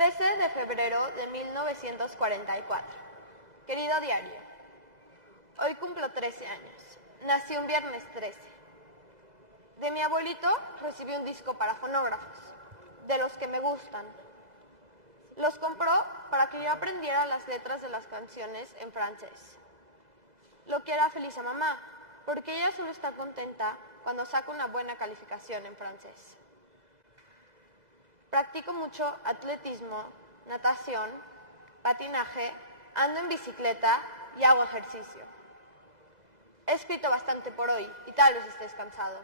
13 de febrero de 1944. Querido diario, hoy cumplo 13 años. Nací un viernes 13. De mi abuelito recibí un disco para fonógrafos, de los que me gustan. Los compró para que yo aprendiera las letras de las canciones en francés. Lo que hará feliz a mamá, porque ella solo está contenta cuando saca una buena calificación en francés. Practico mucho atletismo, natación, patinaje, ando en bicicleta y hago ejercicio. He escrito bastante por hoy y tal vez estés cansado.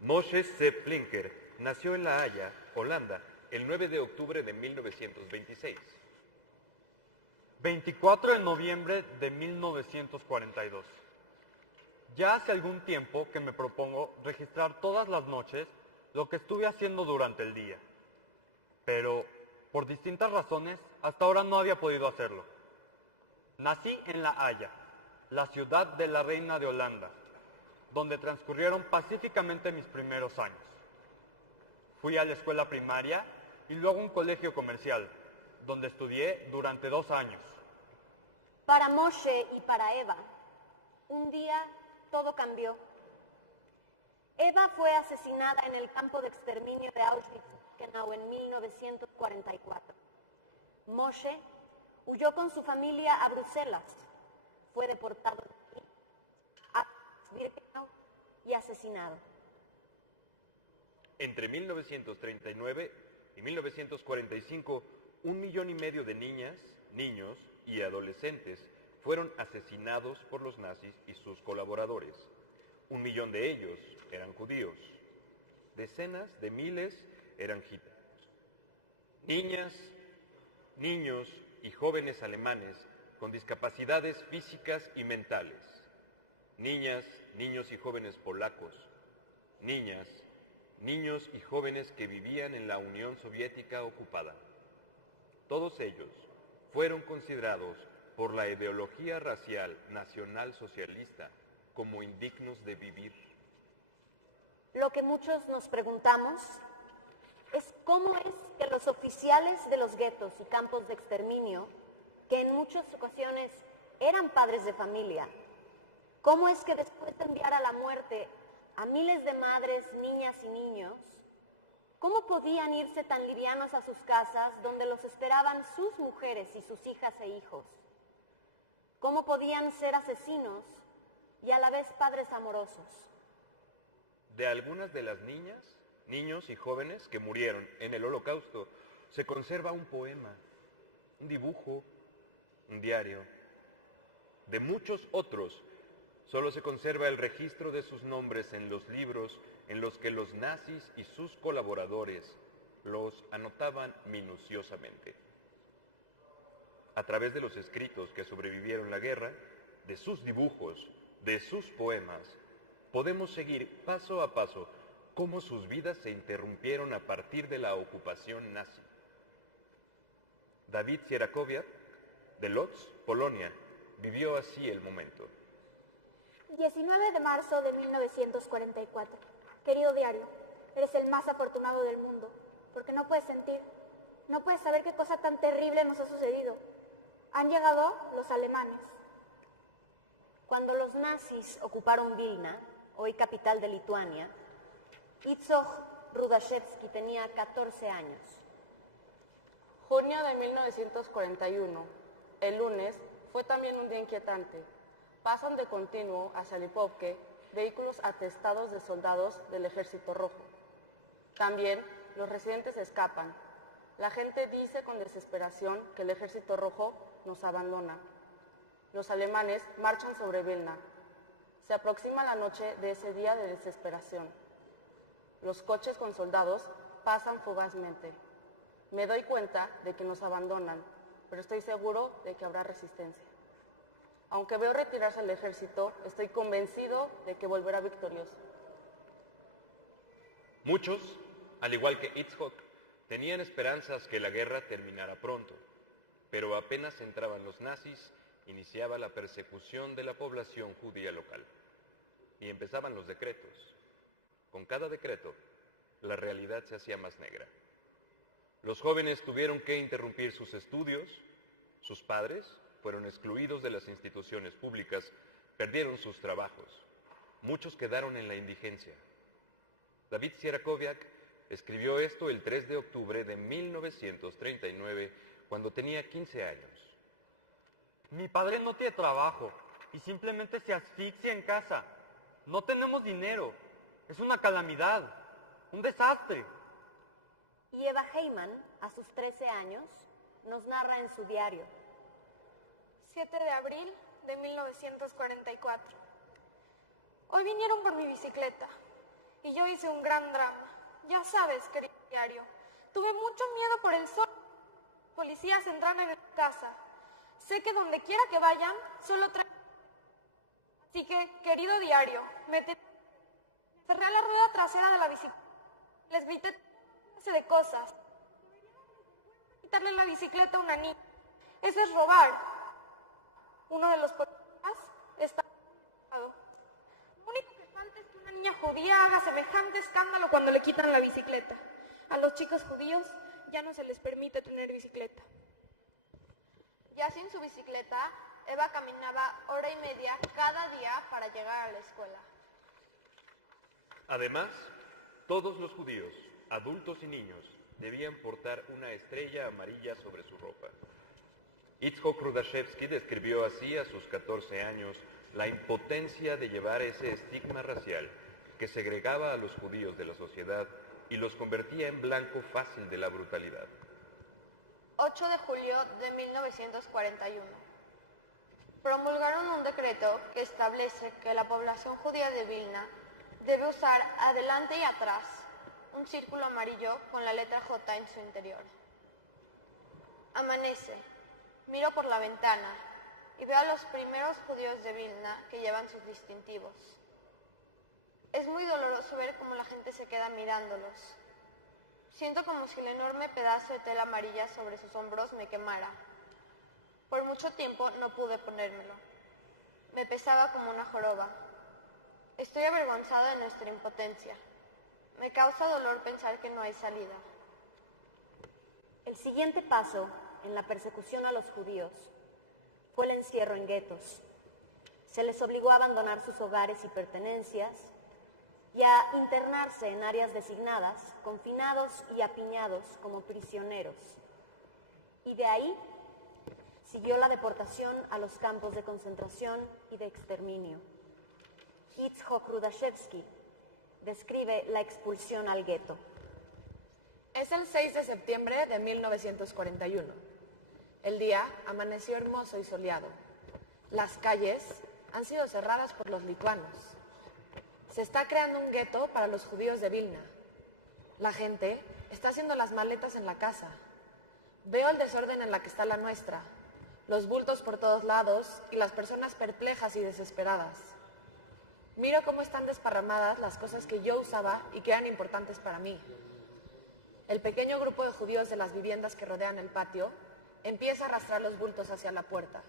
Moshe Sepp Blinker nació en La Haya, Holanda, el 9 de octubre de 1926. 24 de noviembre de 1942. Ya hace algún tiempo que me propongo registrar todas las noches lo que estuve haciendo durante el día. Pero, por distintas razones, hasta ahora no había podido hacerlo. Nací en La Haya, la ciudad de la reina de Holanda, donde transcurrieron pacíficamente mis primeros años. Fui a la escuela primaria y luego a un colegio comercial, donde estudié durante 2 años. Para Moshe y para Eva, un día todo cambió. Eva fue asesinada en el campo de exterminio de Auschwitz-Birkenau en 1944. Moshe huyó con su familia a Bruselas. Fue deportado a Birkenau y asesinado. Entre 1939 y 1945, 1,5 millones de niñas, niños y adolescentes fueron asesinados por los nazis y sus colaboradores. 1 millón de ellos eran judíos. Decenas de miles eran gitanos. Niñas, niños y jóvenes alemanes con discapacidades físicas y mentales. Niñas, niños y jóvenes polacos. Niñas, niños y jóvenes que vivían en la Unión Soviética ocupada. Todos ellos fueron considerados por la ideología racial nacionalsocialista como indignos de vivir. Lo que muchos nos preguntamos es cómo es que los oficiales de los guetos y campos de exterminio, que en muchas ocasiones eran padres de familia, cómo es que después de enviar a la muerte a miles de madres, niñas y niños, cómo podían irse tan livianos a sus casas donde los esperaban sus mujeres y sus hijas e hijos? ¿Cómo podían ser asesinos y a la vez padres amorosos? De algunas de las niñas, niños y jóvenes que murieron en el Holocausto, se conserva un poema, un dibujo, un diario. De muchos otros, solo se conserva el registro de sus nombres en los libros en los que los nazis y sus colaboradores los anotaban minuciosamente. A través de los escritos que sobrevivieron la guerra, de sus dibujos, de sus poemas, podemos seguir paso a paso cómo sus vidas se interrumpieron a partir de la ocupación nazi. David Sierakowiak, de Lodz, Polonia, vivió así el momento. 19 de marzo de 1944. Querido diario, eres el más afortunado del mundo, porque no puedes sentir, no puedes saber qué cosa tan terrible nos ha sucedido. Han llegado los alemanes. Cuando los nazis ocuparon Vilna, hoy capital de Lituania, Itzhok Rudashevsky tenía 14 años. Junio de 1941, el lunes, fue también un día inquietante. Pasan de continuo hacia Lipovke vehículos atestados de soldados del Ejército Rojo. También los residentes escapan. La gente dice con desesperación que el Ejército Rojo nos abandona. Los alemanes marchan sobre Vilna. Se aproxima la noche de ese día de desesperación. Los coches con soldados pasan fugazmente. Me doy cuenta de que nos abandonan, pero estoy seguro de que habrá resistencia. Aunque veo retirarse el ejército, estoy convencido de que volverá victorioso. Muchos, al igual que Itzhok, tenían esperanzas que la guerra terminara pronto, pero apenas entraban los nazis, iniciaba la persecución de la población judía local. Y empezaban los decretos. Con cada decreto, la realidad se hacía más negra. Los jóvenes tuvieron que interrumpir sus estudios, sus padres fueron excluidos de las instituciones públicas, perdieron sus trabajos, muchos quedaron en la indigencia. David Sierakowiak escribió esto el 3 de octubre de 1939, cuando tenía 15 años. Mi padre no tiene trabajo y simplemente se asfixia en casa. No tenemos dinero. Es una calamidad, un desastre. Y Eva Heyman, a sus 13 años, nos narra en su diario. 7 de abril de 1944. Hoy vinieron por mi bicicleta y yo hice un gran drama. Ya sabes, querido diario, tuve mucho miedo por el sol. Policías entraron en mi casa. Sé que donde quiera que vayan, solo traen... Así que, querido diario, me cerré a la rueda trasera de la bicicleta. Les grité de cosas. Quitarle la bicicleta a una niña. Eso es robar. Uno de los policías está... Lo único que falta es que una niña judía haga semejante escándalo cuando le quitan la bicicleta. A los chicos judíos ya no se les permite tener bicicleta. Ya sin su bicicleta, Eva caminaba hora y media cada día para llegar a la escuela. Además, todos los judíos, adultos y niños, debían portar una estrella amarilla sobre su ropa. Itzhok Rudashevsky describió así a sus 14 años la impotencia de llevar ese estigma racial que segregaba a los judíos de la sociedad y los convertía en blanco fácil de la brutalidad. 8 de julio de 1941. Promulgaron un decreto que establece que la población judía de Vilna debe usar adelante y atrás un círculo amarillo con la letra J en su interior. Amanece, miro por la ventana y veo a los primeros judíos de Vilna que llevan sus distintivos. Es muy doloroso ver cómo la gente se queda mirándolos. Siento como si el enorme pedazo de tela amarilla sobre sus hombros me quemara. Por mucho tiempo no pude ponérmelo. Me pesaba como una joroba. Estoy avergonzada de nuestra impotencia. Me causa dolor pensar que no hay salida. El siguiente paso en la persecución a los judíos fue el encierro en guetos. Se les obligó a abandonar sus hogares y pertenencias y a internarse en áreas designadas, confinados y apiñados como prisioneros. Y de ahí siguió la deportación a los campos de concentración y de exterminio. Itzhok Rudashevsky describe la expulsión al gueto. Es el 6 de septiembre de 1941. El día amaneció hermoso y soleado. Las calles han sido cerradas por los lituanos. Se está creando un gueto para los judíos de Vilna. La gente está haciendo las maletas en la casa. Veo el desorden en la que está la nuestra, los bultos por todos lados y las personas perplejas y desesperadas. Miro cómo están desparramadas las cosas que yo usaba y que eran importantes para mí. El pequeño grupo de judíos de las viviendas que rodean el patio empieza a arrastrar los bultos hacia la puerta.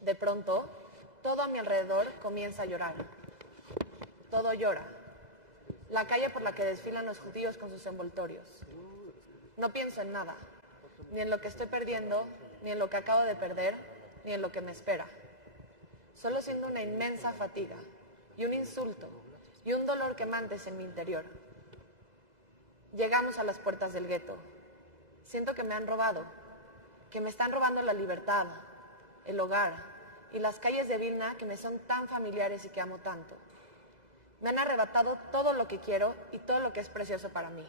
De pronto, todo a mi alrededor comienza a llorar. Todo llora. La calle por la que desfilan los judíos con sus envoltorios. No pienso en nada, ni en lo que estoy perdiendo, ni en lo que acabo de perder, ni en lo que me espera. Solo siento una inmensa fatiga, y un insulto, y un dolor quemantes en mi interior. Llegamos a las puertas del gueto. Siento que me han robado, que me están robando la libertad, el hogar, y las calles de Vilna que me son tan familiares y que amo tanto. Me han arrebatado todo lo que quiero y todo lo que es precioso para mí.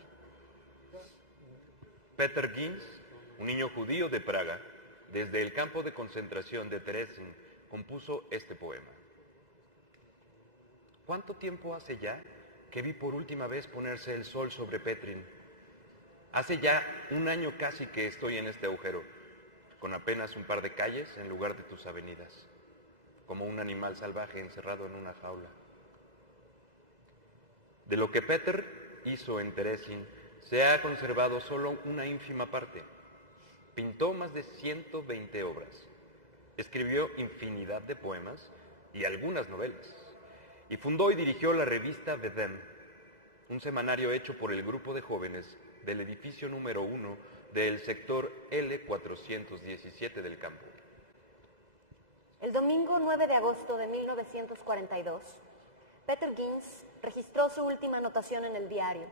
Peter Gins, un niño judío de Praga, desde el campo de concentración de Terezin, compuso este poema. ¿Cuánto tiempo hace ya que vi por última vez ponerse el sol sobre Petrin? Hace ya un año casi que estoy en este agujero, con apenas un par de calles en lugar de tus avenidas, como un animal salvaje encerrado en una jaula. De lo que Peter hizo en Terezin se ha conservado solo una ínfima parte. Pintó más de 120 obras. Escribió infinidad de poemas y algunas novelas. Y fundó y dirigió la revista Vedem. un semanario hecho por el grupo de jóvenes del edificio número 1 del sector L417 del campo. El domingo 9 de agosto de 1942, Peter Gins registró su última anotación en el diario.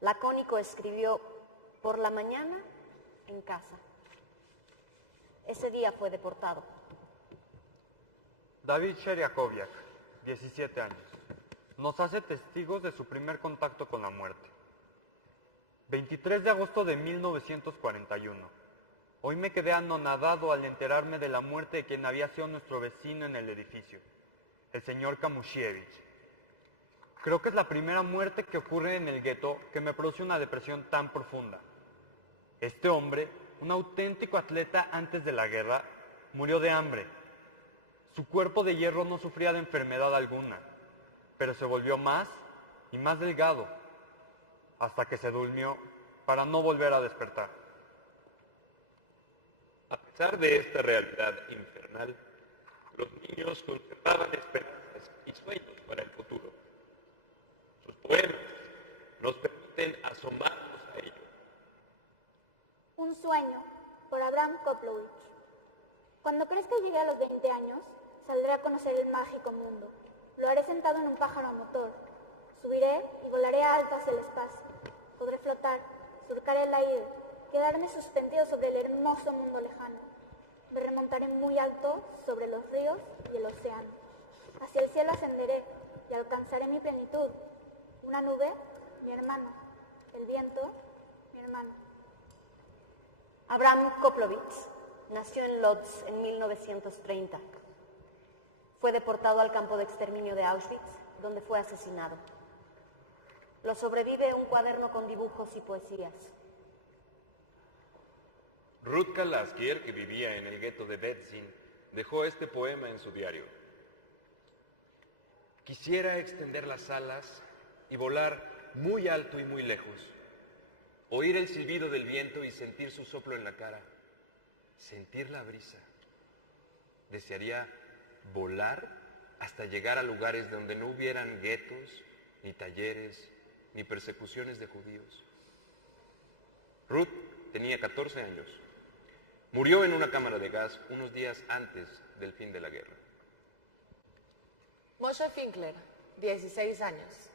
Lacónico escribió: por la mañana en casa. Ese día fue deportado. David Sheriakoviak, 17 años, nos hace testigos de su primer contacto con la muerte. 23 de agosto de 1941. Hoy me quedé anonadado al enterarme de la muerte de quien había sido nuestro vecino en el edificio, el señor Kamushievich. Creo que es la primera muerte que ocurre en el gueto que me produce una depresión tan profunda. Este hombre, un auténtico atleta antes de la guerra, murió de hambre. Su cuerpo de hierro no sufría de enfermedad alguna, pero se volvió más y más delgado, hasta que se durmió para no volver a despertar. A pesar de esta realidad infernal, los niños conservaban esperanzas y sueños para el futuro. Sus poemas nos permiten asomarnos a ello. Un sueño, por Abraham Koplovich. Cuando crezca y llegue a los 20 años, saldré a conocer el mágico mundo. Lo haré sentado en un pájaro a motor. Subiré y volaré alto hacia el espacio. Podré flotar, surcar el aire, quedarme suspendido sobre el hermoso mundo lejano. Me remontaré muy alto sobre los ríos y el océano. Hacia el cielo ascenderé y alcanzaré mi plenitud. Una nube, mi hermano. El viento, mi hermano. Abraham Koplovich nació en Lodz en 1930. Fue deportado al campo de exterminio de Auschwitz, donde fue asesinado. Lo sobrevive un cuaderno con dibujos y poesías. Ruth Kalaskier, que vivía en el gueto de Betzin, dejó este poema en su diario. Quisiera extender las alas y volar muy alto y muy lejos, oír el silbido del viento y sentir su soplo en la cara, sentir la brisa. Desearía volar hasta llegar a lugares donde no hubieran guetos, ni talleres, ni persecuciones de judíos. Ruth tenía 14 años. Murió en una cámara de gas unos días antes del fin de la guerra. Moshe Finkler, 16 años.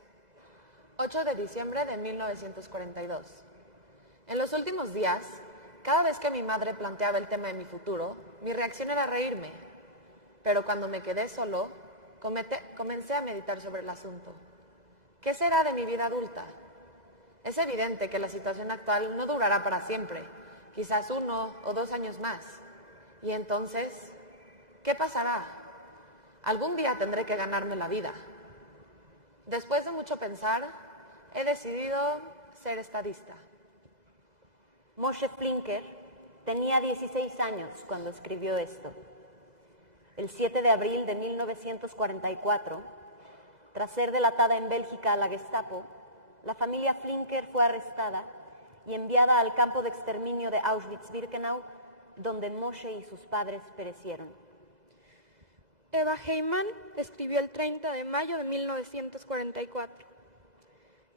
8 de diciembre de 1942. En los últimos días, cada vez que mi madre planteaba el tema de mi futuro, mi reacción era reírme. Pero cuando me quedé solo, comencé a meditar sobre el asunto. ¿Qué será de mi vida adulta? Es evidente que la situación actual no durará para siempre, quizás 1 o 2 años más. Y entonces, ¿qué pasará? Algún día tendré que ganarme la vida. Después de mucho pensar, he decidido ser estadista. Moshe Flinker tenía 16 años cuando escribió esto. El 7 de abril de 1944, tras ser delatada en Bélgica a la Gestapo, la familia Flinker fue arrestada y enviada al campo de exterminio de Auschwitz-Birkenau, donde Moshe y sus padres perecieron. Eva Heyman escribió el 30 de mayo de 1944.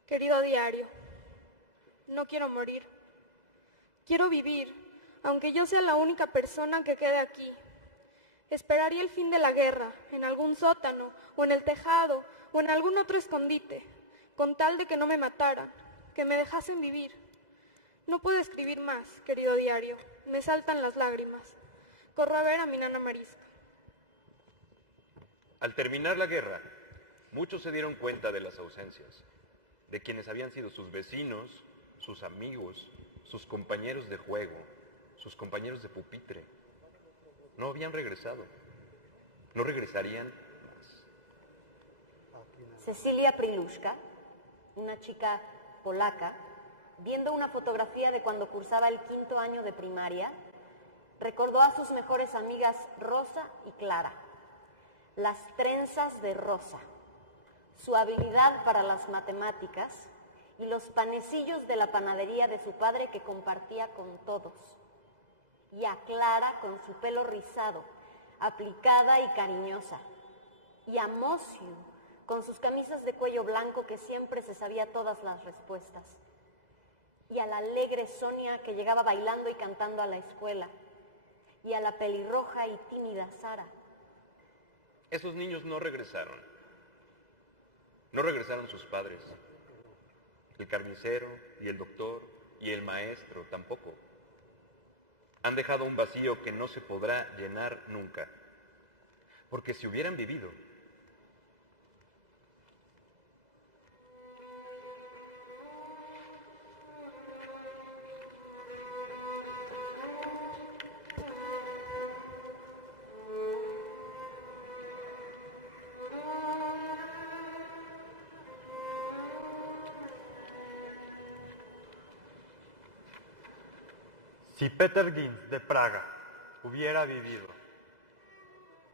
Querido diario, no quiero morir. Quiero vivir, aunque yo sea la única persona que quede aquí. Esperaría el fin de la guerra, en algún sótano, o en el tejado, o en algún otro escondite, con tal de que no me mataran, que me dejasen vivir. No puedo escribir más, querido diario, me saltan las lágrimas. Corro a ver a mi nana Mariska. Al terminar la guerra, muchos se dieron cuenta de las ausencias, de quienes habían sido sus vecinos, sus amigos, sus compañeros de juego, sus compañeros de pupitre. No habían regresado, no regresarían más. Cecilia Prilushka, una chica polaca, viendo una fotografía de cuando cursaba el 5º año de primaria, recordó a sus mejores amigas Rosa y Clara, las trenzas de Rosa, su habilidad para las matemáticas y los panecillos de la panadería de su padre que compartía con todos, y a Clara con su pelo rizado, aplicada y cariñosa, y a Mosiu con sus camisas de cuello blanco que siempre se sabía todas las respuestas, y a la alegre Sonia que llegaba bailando y cantando a la escuela, y a la pelirroja y tímida Sara. Esos niños no regresaron. No regresaron sus padres. El carnicero y el doctor y el maestro tampoco. Han dejado un vacío que no se podrá llenar nunca. Porque si hubieran vivido, Si Peter Ginz de Praga hubiera vivido,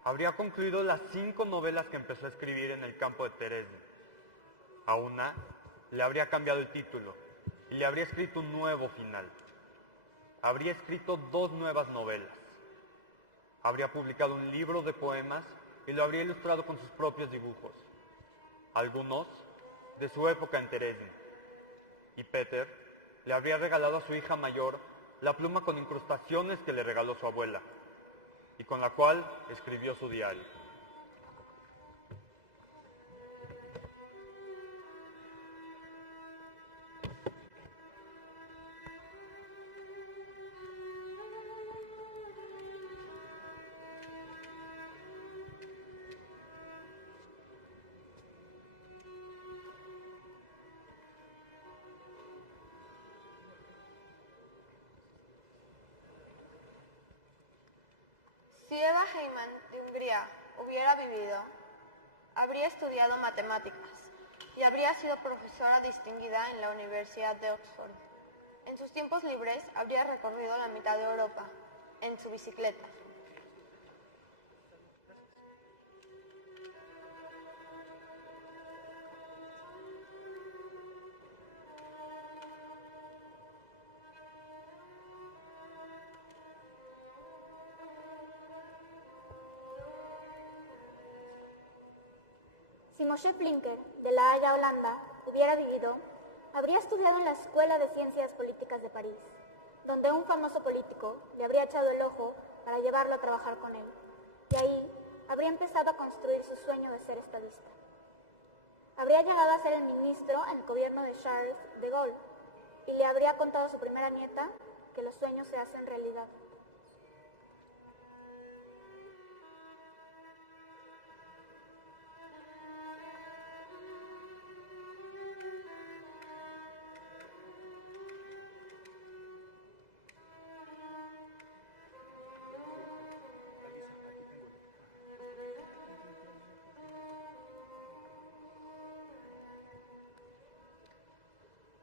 habría concluido las 5 novelas que empezó a escribir en el campo de Terezín. A una le habría cambiado el título y le habría escrito un nuevo final. Habría escrito 2 nuevas novelas. Habría publicado un libro de poemas y lo habría ilustrado con sus propios dibujos, algunos de su época en Terezín. Y Peter le habría regalado a su hija mayor la pluma con incrustaciones que le regaló su abuela y con la cual escribió su diario. Si Eva Heyman de Hungría hubiera vivido, habría estudiado matemáticas y habría sido profesora distinguida en la Universidad de Oxford. En sus tiempos libres habría recorrido la mitad de Europa en su bicicleta. Si Moshe Flinker, de La Haya, Holanda, hubiera vivido, habría estudiado en la Escuela de Ciencias Políticas de París, donde un famoso político le habría echado el ojo para llevarlo a trabajar con él. Y ahí habría empezado a construir su sueño de ser estadista. Habría llegado a ser el ministro en el gobierno de Charles de Gaulle y le habría contado a su primera nieta que los sueños se hacen realidad.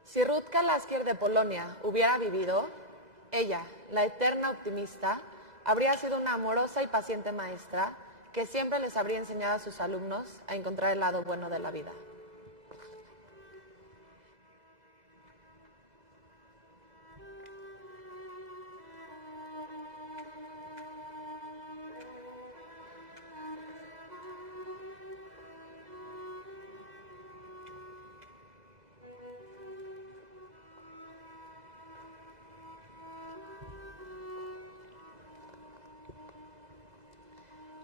Si Ruth Kalaskier de Polonia hubiera vivido, ella, la eterna optimista, habría sido una amorosa y paciente maestra que siempre les habría enseñado a sus alumnos a encontrar el lado bueno de la vida.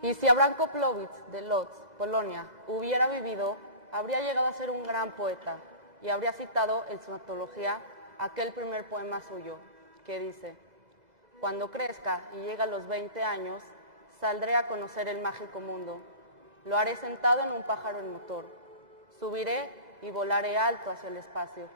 Y si Abraham Koplowitz de Lodz, Polonia, hubiera vivido, habría llegado a ser un gran poeta y habría citado en su antología aquel primer poema suyo, que dice: cuando crezca y llegue a los 20 años, saldré a conocer el mágico mundo. Lo haré sentado en un pájaro en motor. Subiré y volaré alto hacia el espacio.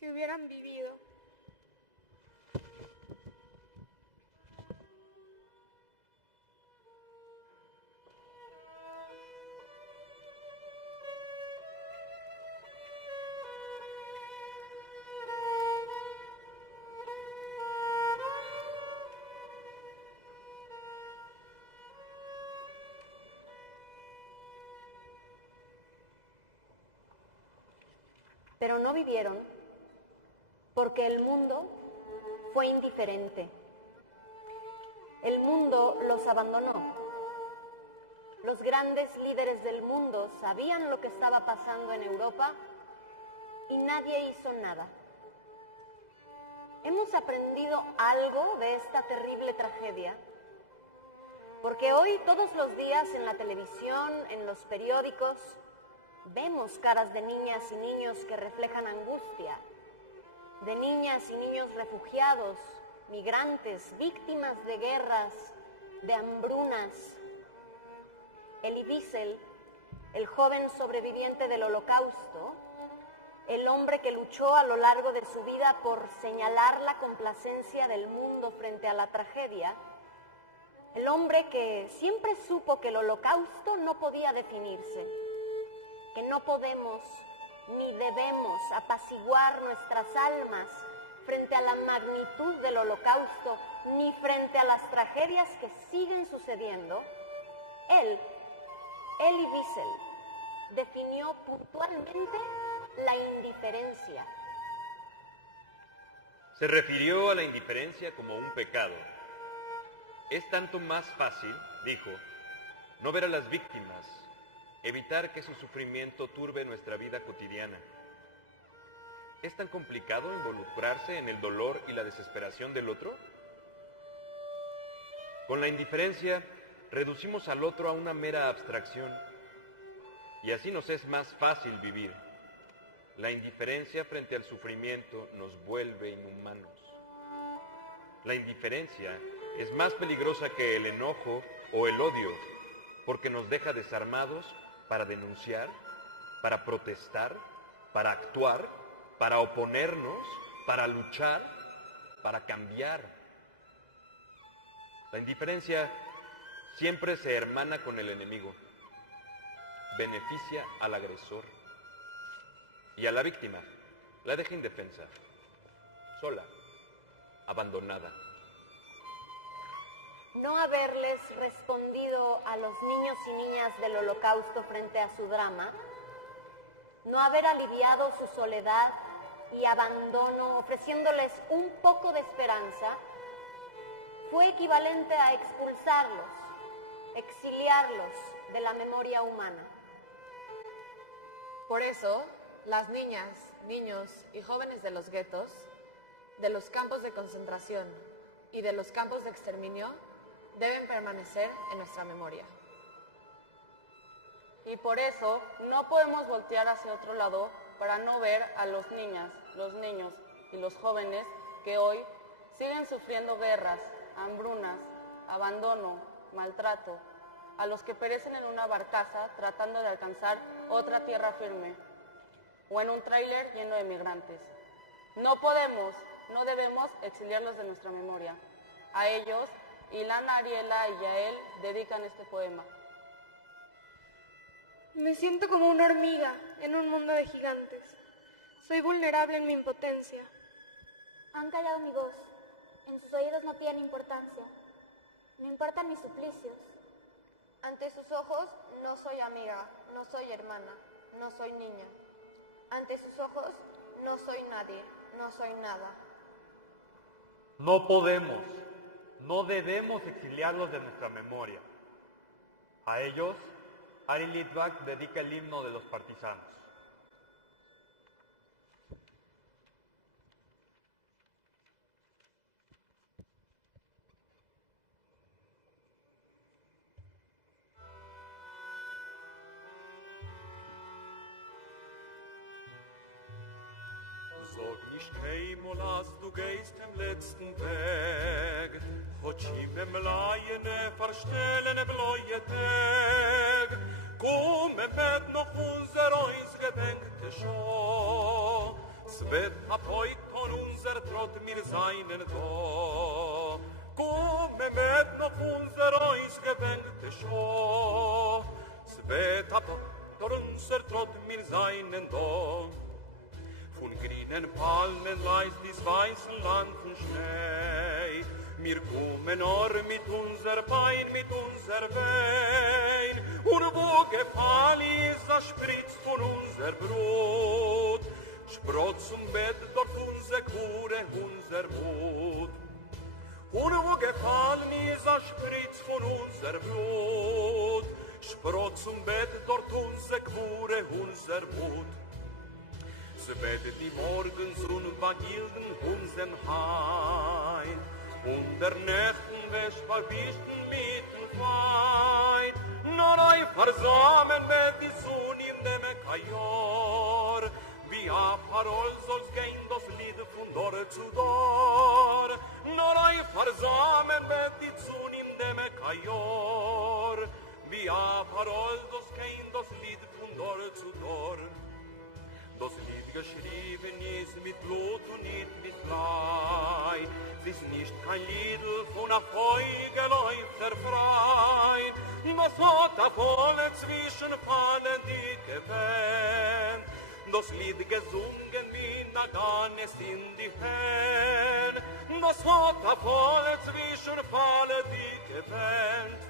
Si hubieran vivido, pero no vivieron porque el mundo fue indiferente. El mundo los abandonó. Los grandes líderes del mundo sabían lo que estaba pasando en Europa y nadie hizo nada. ¿Hemos aprendido algo de esta terrible tragedia? Porque hoy, todos los días, en la televisión, en los periódicos, vemos caras de niñas y niños que reflejan angustia, de niñas y niños refugiados, migrantes, víctimas de guerras, de hambrunas. Elie Wiesel, el joven sobreviviente del Holocausto, el hombre que luchó a lo largo de su vida por señalar la complacencia del mundo frente a la tragedia, el hombre que siempre supo que el Holocausto no podía definirse, que no podemos ni debemos apaciguar nuestras almas frente a la magnitud del Holocausto, ni frente a las tragedias que siguen sucediendo. Elie Wiesel, definió puntualmente la indiferencia. Se refirió a la indiferencia como un pecado. Es tanto más fácil, dijo, no ver a las víctimas, evitar que su sufrimiento turbe nuestra vida cotidiana. ¿Es tan complicado involucrarse en el dolor y la desesperación del otro? Con la indiferencia, reducimos al otro a una mera abstracción, y así nos es más fácil vivir. La indiferencia frente al sufrimiento nos vuelve inhumanos. La indiferencia es más peligrosa que el enojo o el odio, porque nos deja desarmados para denunciar, para protestar, para actuar, para oponernos, para luchar, para cambiar. La indiferencia siempre se hermana con el enemigo, beneficia al agresor y a la víctima la deja indefensa, sola, abandonada. No haberles respondido a los niños y niñas del Holocausto frente a su drama, no haber aliviado su soledad y abandono, ofreciéndoles un poco de esperanza, fue equivalente a expulsarlos, exiliarlos de la memoria humana. Por eso, las niñas, niños y jóvenes de los guetos, de los campos de concentración y de los campos de exterminio deben permanecer en nuestra memoria. Y por eso no podemos voltear hacia otro lado para no ver a las niñas, los niños y los jóvenes que hoy siguen sufriendo guerras, hambrunas, abandono, maltrato, a los que perecen en una barcaza tratando de alcanzar otra tierra firme, o en un tráiler lleno de migrantes. No podemos, no debemos exiliarlos de nuestra memoria. A ellos, Ilana, Ariela y Yael dedican este poema. Me siento como una hormiga en un mundo de gigantes. Soy vulnerable en mi impotencia. Han callado mi voz. En sus oídos no tienen importancia. No importan mis suplicios. Ante sus ojos no soy amiga, no soy hermana, no soy niña. Ante sus ojos no soy nadie, no soy nada. No podemos, no debemos exiliarlos de nuestra memoria. A ellos, Ari Litvak dedica el himno de los partisanos. Sag nicht einmal, als du gehst im letzten Tag, hot schieb im Leine verstellen bläue Tag. Komm, wird noch unser eins gedenkte Schau, es wird ab heut von unser Trott mir seinen da. Komm, wird noch unser eins gedenkte Schau, es wird ab heut von unser Trott mir seinen da. Von grünen Palmen leist dies weißen Land von Schnee. Wir kommen nur mit unser Bein, mit unser Wein. Und wo gefallen ist, das spritzt von unser Brot. zum Bett, dort unser Kure, unser Mut. Und wo gefallen ist ein Spritz von unser Blut, sprott zum Bett, dort unser Kure, unser Mut. Sie bettet die Morgens und begilden unseren Heid, und der Nächten wäscht verwischten mit dem Feind. Nur ein versammen wird die Sonne in dem Kajor, wie a Parol soll's gehen, das Lied von Dor zu Dor. Nur ein versammen wird die Sonne in dem Kajor, wie a Parol soll's gehen, das Lied von Dor zu Dor. Das Lied geschrieben ist mit Blut und nicht mit Blei. Es ist nicht kein Lied von a Feugeläufter frei. Das hat a volle Zwischenfallen die gewähnt. Das Lied gesungen wie Naganes in die Hände. Das hat a volle Zwischenfallen die gewähnt.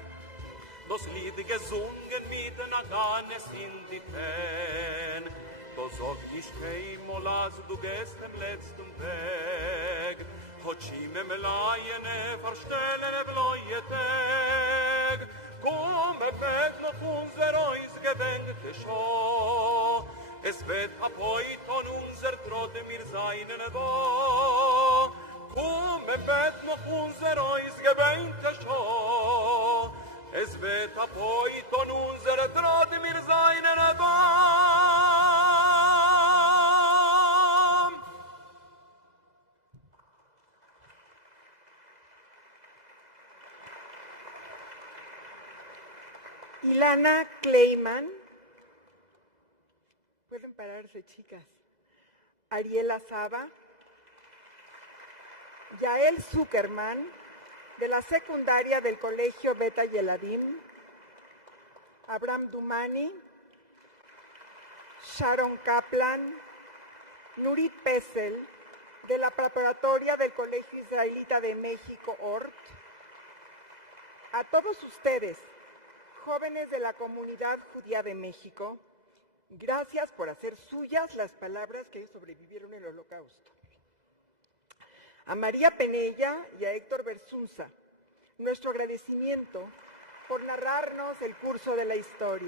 Das Lied gesungen mit Naganes in die Hände. Da sag ich keinmal, als du gehst im letzten Weg, Hotschim im Leine verstellen bläue Tag. Komm, wird noch unser Eus gedenkte Schau, es wird ab heut an unser Trott mir seinen da. Komm, wird noch unser Eus gedenkte Schau, es wird ab heut an unser Trott mir seinen da. Ilana Kleiman, pueden pararse chicas, Ariela Saba, Yael Zuckerman, de la secundaria del Colegio Beta Yeladim, Abraham Dumani, Sharon Kaplan, Nurit Pesel, de la preparatoria del Colegio Israelita de México, ORT. A todos ustedes, jóvenes de la comunidad judía de México, gracias por hacer suyas las palabras que sobrevivieron el Holocausto. A María Penella y a Héctor Bersunza, nuestro agradecimiento por narrarnos el curso de la historia.